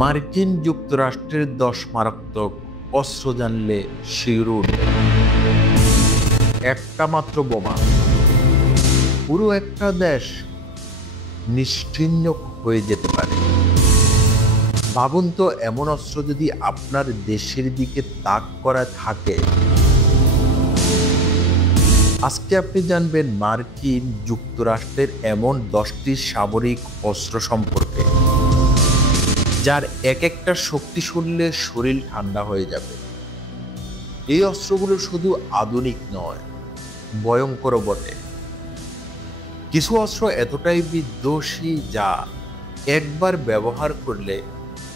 মার্কিন যুক্তরাষ্ট্রের 10 মারাত্মক অস্ত্র জানলে শিউরে উঠবে। একটা মাত্র বোমা পুরো একটা দেশ নিশ্চিহ্ন হয়ে যেতে পারে। ভাবুন তো, এমন অস্ত্র যদি আপনার দেশের দিকে তাক করা থাকে। আজকে আপনি জানবেন মার্কিন যুক্তরাষ্ট্রের এমন 10টি সামরিক অস্ত্র সম্পর্কে, যার এক একটা শক্তি শুনলে শরীর ঠান্ডা হয়ে যাবে। এই অস্ত্রগুলো শুধু আধুনিক নয়, ভয়ঙ্কর বটে। কিছু অস্ত্র এতটাই বিধ্বংসী যা একবার ব্যবহার করলে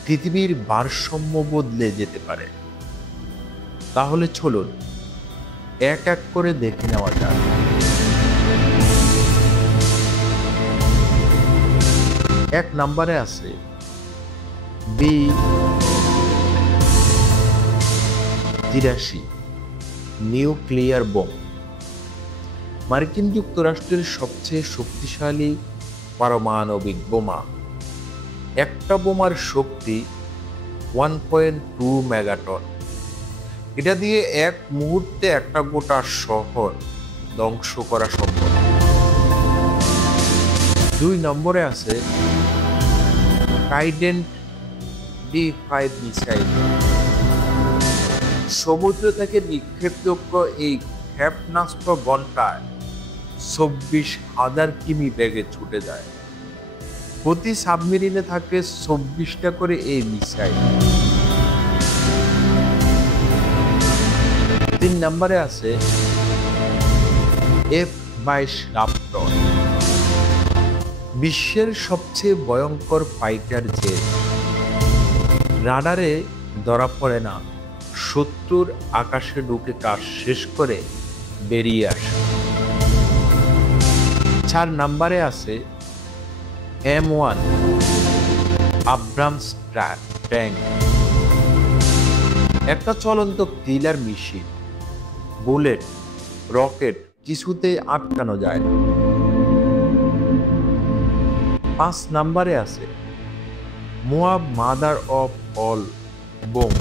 পৃথিবীর ভারসাম্য বদলে যেতে পারে। তাহলে চলুন এক এক করে দেখে নেওয়া যাক। এক নম্বরে আছে B-83 নিউক্লিয়ার বোম। মার্কিন যুক্তরাষ্ট্রের সবচেয়ে শক্তিশালী পারমাণবিক বোমা। একটা বোমার শক্তি 1.2 মেগাটন। এটা দিয়ে এক মুহূর্তে একটা গোটা শহর ধ্বংস করা সম্ভব। 2 নম্বরে আছে ট্রাইডেন্ট D5 মিসাইল। সমুদ্র থেকে নিক্ষেপযোগ্য এই ক্ষেপণাস্ত্র ঘন্টায় 24,000 কিমি বেগে ছুটে যায়। প্রতি সাবমেরিনে থাকে 24টা করে এই মিসাইল। 3 নম্বরে আছে F-22 রাপ্টর। বিশ্বের সবচেয়ে ভয়ঙ্কর ফাইটার জেট। রাডারে ধরা পড়ে না, শত্রুর আকাশে ঢুকে কাজ শেষ করে বেরিয়ে আসে। 4 নম্বরে আছে M1 আব্রামস ট্যাঙ্ক। একটা চলন্ত কিলার মেশিন। বুলেট, রকেট কিছুতেই আটকানো যায় না। 5 নম্বরে আছে মোয়াব মাদার অফ অল বোম।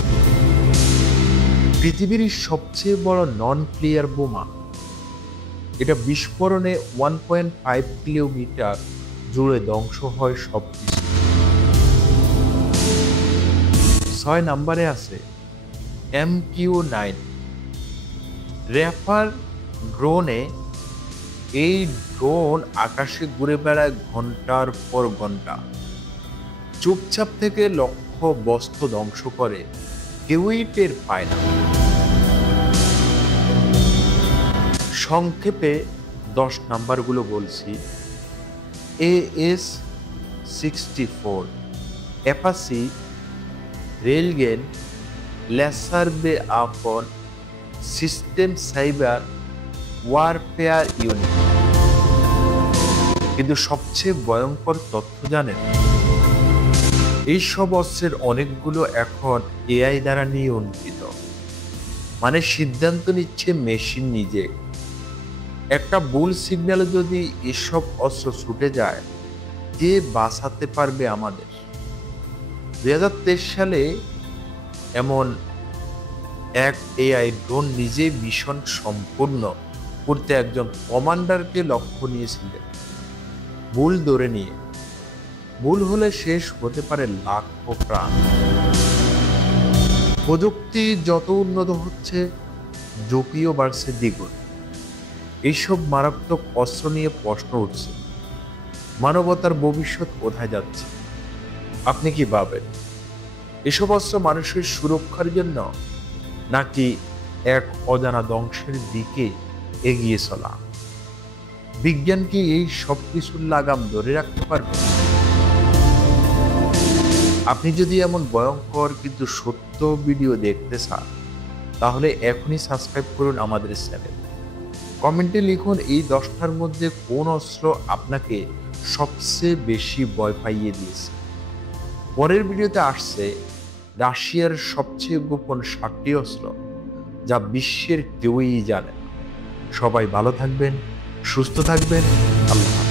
পৃথিবীর সবচেয়ে বড় নন ক্লিয়ার বোমা। এটা বিস্ফোরণে 1.5 কিলোমিটার জুড়ে ধ্বংস হয় সবকিছু। 6 নম্বরে আছে MQ-9 র্যাপার ড্রোনে। এই ড্রোন আকাশে ঘুরে বেড়ায় ঘন্টার পর ঘন্টা। চুপচাপ থেকে লক্ষ্য বস্তু ধ্বংস করে, কেউই টের পায় না। সংক্ষেপে 10 নাম্বারগুলো বলছি। AS-64 অ্যাপাচি রেলগেন লেসার বে আপন সিস্টেম সাইবার ওয়ারফেয়ার ইউনিট। কিন্তু সবচেয়ে ভয়ঙ্কর তথ্য জানেন, এইসব অস্ত্রের অনেকগুলো এখন AI দ্বারা নিয়ন্ত্রিত। মানে সিদ্ধান্ত নিচ্ছে মেশিন নিজে। একটা ভুল সিগন্যালে যদি এসব অস্ত্র ছুটে যায়, কে বাঁচাতে পারবে আমাদের? 2023 সালে এমন এক AI ড্রোন নিজে মিশন সম্পূর্ণ করতে একজন কমান্ডারকে লক্ষ্য নিয়েছিলেন, ভুল ধরে নিয়ে। ভুল হলে শেষ হতে পারে লাখো প্রাণ। প্রযুক্তি যত উন্নত হচ্ছে, ঝুঁকিও বাড়ছে দ্বিগুণ। এইসব মারাত্মক অস্ত্র নিয়ে প্রশ্ন উঠছে, মানবতার ভবিষ্যৎ কোথায় যাচ্ছে? আপনি কি ভাবেন? এসব অস্ত্র মানুষের সুরক্ষার জন্য, নাকি এক অজানা ধ্বংসের দিকে এগিয়ে চলা? বিজ্ঞান কি এই সব কিছুর লাগাম ধরে রাখতে পারবে? আপনি যদি এমন ভয়ঙ্কর কিন্তু সত্য ভিডিও দেখতে চান, তাহলে এখনই সাবস্ক্রাইব করুন আমাদের চ্যানেল। কমেন্টে লিখুন এই 10টার মধ্যে কোন অস্ত্র আপনাকে সবচেয়ে বেশি ভয় পাইয়ে দিয়েছে। পরের ভিডিওতে আসছে রাশিয়ার সবচেয়ে গোপন 7টি অস্ত্র, যা বিশ্বের কেউই জানে না। সবাই ভালো থাকবেন, সুস্থ থাকবেন। আল্লাহ।